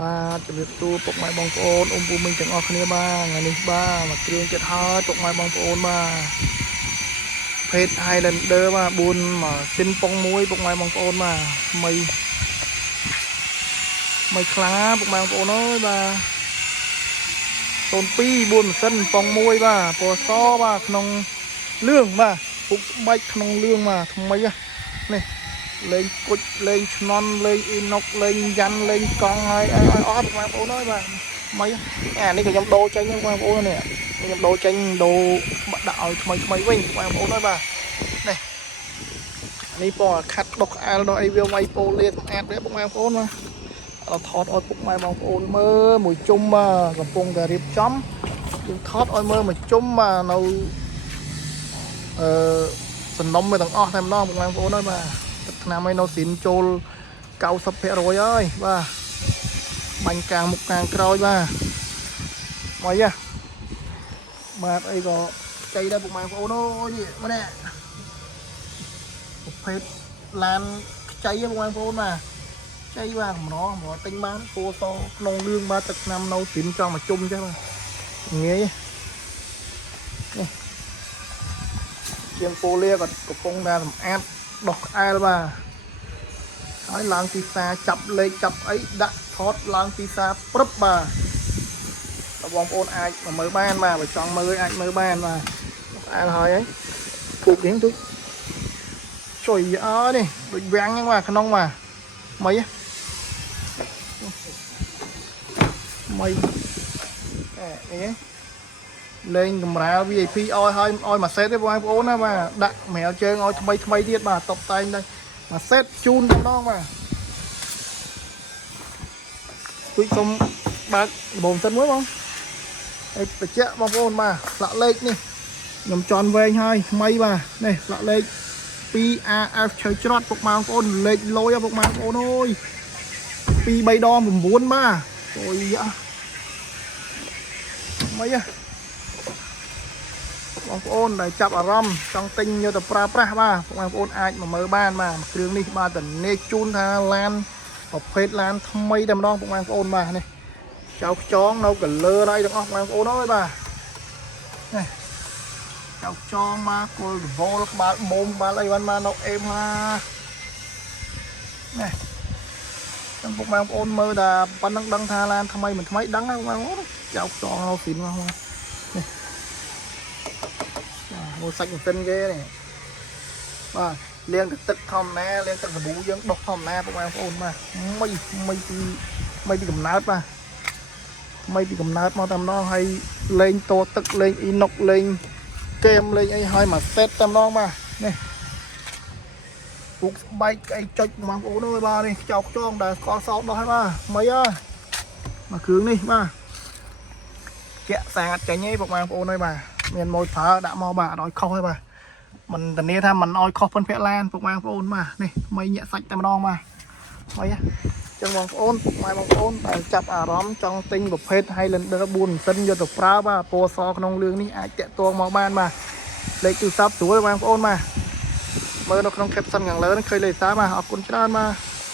បាទជំរាបសួរពុកម៉ែបងប្អូនអ៊ំពូមីងទាំងអស់គ្នាបាទថ្ងៃនេះបាទមកគ្រឿងចិត្តហើយពុកម៉ែបងប្អូនបាទភេទ Highlander បាទ4មកស៊ីនប៉ុង1ពុកម៉ែបងប្អូនបាទមិនខ្លាំងណាពុកម៉ែបងប្អូនអើយបាទ02 4ម៉ាស៊ីនប៉ុង1បាទពណ៌សបាទក្នុងលឿងបាទពុកស្បែកក្នុងលឿងបាទថ្មីនេះលេងគុជលេងឆ្នន់លេងអ៊ីណុកលេងយ៉ាន់លេងកង់ហើយអស់បងប្អូនអើយបាទមិនអានេះក៏ខ្ញុំដូរចេញបងប្អូននេះខ្ញុំដូរចេញដូរដាក់ឲ្យថ្មីវិញបងប្អូនអើយបាទនេះនេះពណ៌ខាត់ដុសក្អែលដល់អីវាវាយពោលាសម្អាតដែរបងប្អូនបាទអត់ថតឲ្យពុកម៉ែបងប្អូនមើលមួយជុំកំពុងតែរៀបចំយើងថតឲ្យមើលមួយជុំនៅសំណុំទាំងអស់តែម្ដងបងប្អូនអើយបាទឆ្នាំឲ្យនៅស៊ីនចូល 90% ហើយបាទបាញ់កាងមុខកាងក្រោយបាទមកបាទអីក៏ចៃដែរពុកម៉ែបងប្អូនអូយមកនេះប្រភេទឡានខ្ចីបងប្អូនបាទចៃបាទកម្រទិញបានពូសក្នុងលឿងបាទទឹកឆ្នាំនៅស៊ីនចង់មកជុំចេះបាទងាយនេះជាងពូលាក៏កំពុងតែសម្អាតដោះក្អែលបាទហើយឡើងទីផ្សារចាប់លេខចាប់អីដាក់ថតឡើងទីផ្សារព្រឹបបាទបងប្អូនអាចមកមើលបានបាទបើចង់មើលអាចមើលបានបាទផ្អែលហើយពូកនេះទុយជួយអើនេះដូចវាំងហ្នឹងបាទក្នុងបាទមិននេះលេងកម្រាល VIP ឲ្យមួយសេតទេបងប្អូនណាបាទដាក់ម៉ែលជើងឲ្យថ្មីទៀតបាទតបតែងដែរមួយសេតជូនម្ដងបាទទុយសុំបើកដបងសិនមួយបងអីបច្ចៈបងប្អូនបាទស្លាកលេខនេះខ្ញុំចន់វែងហើយថ្មីបាទនេះស្លាកលេខ 2AF ឆើច្រត់ពុកម៉ែបងប្អូនលេខលយពុកម៉ែបងប្អូនអើយ 2 3 ដង 9 បាទអូយមិនបងប្អូនដែលចាប់អារម្មណ៍ចង់ទិញយកទៅប្រើប្រាស់បាទបងប្អូនអាចមកមើលបានបាទគ្រឿងនេះបាទតនេជូនថាឡានប្រភេទឡានថ្មីតែម្ដងបងប្អូនបាទនេះចៅខ្ចងនៅកលើណៃទាំងអស់បងប្អូនអើយបាទនេះចៅខ្ចងមកគល់វលក្បាលបូមក្បាលអីវ៉ាន់មកនៅអេមនេះទាំងពុកបងប្អូនមើលតែប៉ុណ្ណឹងដឹងថាឡានថ្មីមិនថ្មីដឹងហើយបងប្អូនចៅខ្ចងនៅស៊ីនមកនេះមួយសាច់ម៉ាស៊ីនគេនេះបាទលាងទឹកធម្មតាលាងទឹកសាប៊ូយើងដុសធម្មតាបងប្អូនបាទមិនពីកំណើតបាទមិនពីកំណើតមកតែម្ដងហើយលេងតោទឹកលេងអ៊ីណុកលេងហ្គេមលេងអីហើយមកសេតតែម្ដងបាទនេះពុកស្បែកអីចុចបងប្អូនអើយបាទនេះចោកចងដែលស្គាល់សោកដោះហើយបាទមិនអើយមកគ្រឿងនេះបាទកាក់ស្អាតចាញ់ឯងបងប្អូនអើយបាទមានម៉ូយប្រើដាក់មកបាទអត់ឲ្យខុសទេបាទមិនធានាថាមិនឲ្យខុសប៉ុនភាគឡានពុកម៉ែបងប្អូនបាទនេះមិនញាក់សាច់តែម្ដងបាទហើយចឹងបងប្អូនពុកម៉ែបងប្អូនដែលចាប់អារម្មណ៍ចង់ទិញប្រភេទ Highlander 4ម៉ាស៊ីនយកទៅប្រើបាទពណ៌សក្នុងលឿងនេះអាចតាក់ទងមកបានបាទលេខទូរស័ព្ទស្រួលបងប្អូនបាទមើលនៅក្នុង caption ខាងលើនឹងឃើញលេខសារបាទអរគុណច្រើនបាទ